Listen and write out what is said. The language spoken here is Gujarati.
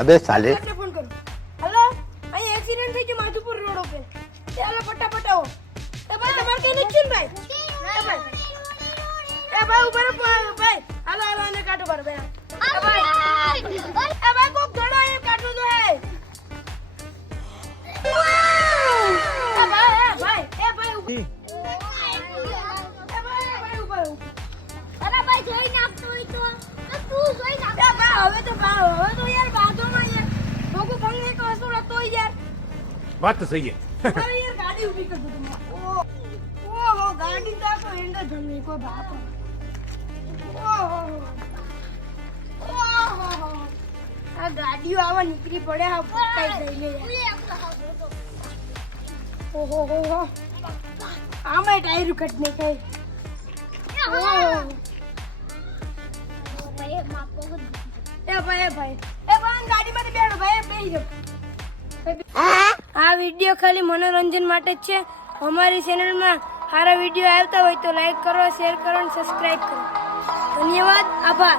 अबे साले फोन करो। हेलो અહીં એક્સિડન્ટ થઈ ગયો માધુપુર રોડ ઉપર ચાલો ફટાફટ આવો એ ભાઈ તમારે કઈ નથી ભાઈ એ ભાઈ ઉપર ભાઈ હાલો હાલો આને કાઢો પર ભાઈ એ ભાઈ કોક ધડો એ કાઢો તો હે એ ભાઈ એ ભાઈ ઉપર અરે ભાઈ જોઈ નાખતો હોય તો તું જોઈ નાખ એ ભાઈ હવે તો યાર બાજુમાં યાર લોકો ભંગ એક વસ્તુ લખતો હોય યાર बात तो सही है अरे यार गाड़ी उठी कर दो तुम ओ गाड़ी का तो एंड धमनी को बाप ओ आ गाड़ियो आवा निकली पड़े आ फटाई गई ओ आमे टायर कटने के भाई गाड़ी में बैठो भाई बेही जाओ આ વિડિયો ખાલી મનોરંજન માટે જ છે અમારી ચેનલમાં સારા વિડિયો આવતા હોય તો લાઈક કરો શેર કરો અને સબસ્ક્રાઇબ કરો ધન્યવાદ આભાર